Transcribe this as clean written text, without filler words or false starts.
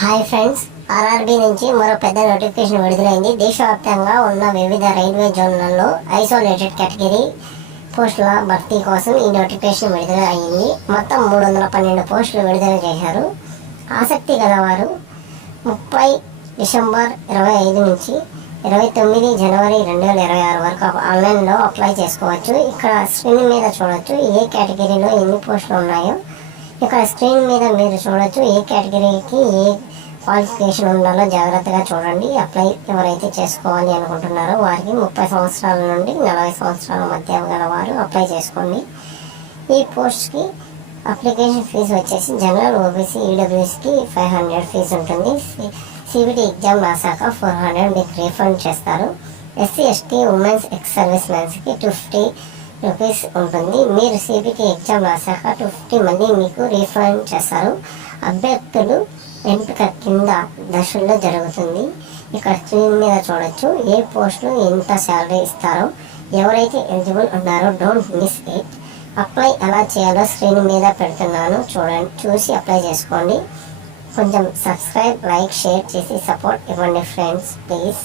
Hi friends, RRB నుంచి మరో పెద్ద నోటిఫికేషన్ విడుదలైంది. దేశవ్యాప్తంగా ఉన్న వివిధ రైల్వే జోన్లలో ఐసోలేటెడ్ కేటగిరీ పోస్టుల భర్తీ కోసం ఈ నోటిఫికేషన్ విడుదల అయ్యింది. మొత్తం 312 పోస్టులు విడుదల చేశారు. ఆసక్తి గలవారు 30 డిసెంబర్ 25 నుంచి 29 జనవరి 2026 వరకు ఆన్లైన్లో అప్లై చేసుకోవచ్చు. ఇక్కడ స్క్రీన్ మీద చూడొచ్చు ఏ కేటగిరీలో ఎన్ని పోస్టులు ఉన్నాయో. ఇక్కడ స్క్రీన్ మీద మీరు చూడొచ్చు ఏ కేటగిరీకి ఏ క్వాలిఫికేషన్ ఉండాలో జాగ్రత్తగా చూడండి. అప్లై ఎవరైతే చేసుకోవాలి అనుకుంటున్నారో వారికి 30 సంవత్సరాల నుండి 40 సంవత్సరాల మధ్య గల వారు అప్లై చేసుకోండి. ఈ పోస్ట్కి అప్లికేషన్ ఫీజు వచ్చేసి జనరల్, ఓబీసీ, ఈడబ్ల్యూఎస్కి 500 ఫీజు ఉంటుంది. సిబిటి ఎగ్జామ్ రాసాక 400 మీకు రీఫండ్ చేస్తారు. SC, ST, womens, ex service మ్యాన్స్కి 250 రూపీస్ ఉంటుంది. మీరు సిబిటి ఎగ్జామ్ రాసాక 250 మళ్ళీ మీకు రీఫండ్ చేస్తారు. అభ్యర్థులు ఎంపిక కింద దశల్లో జరుగుతుంది. ఇక్కడ స్క్రీన్ మీద చూడొచ్చు ఏ పోస్టులు ఎంత శాలరీ ఇస్తారో. ఎవరైతే ఎలిజిబుల్ ఉన్నారో డోంట్ మిస్ ఇట్. అప్లై ఎలా చేయాలో స్క్రీన్ మీద పెడుతున్నాను, చూడండి, చూసి అప్లై చేసుకోండి. కొంచెం సబ్స్క్రైబ్, లైక్, షేర్ చేసి సపోర్ట్ ఇవ్వండి ఫ్రెండ్స్, ప్లీజ్.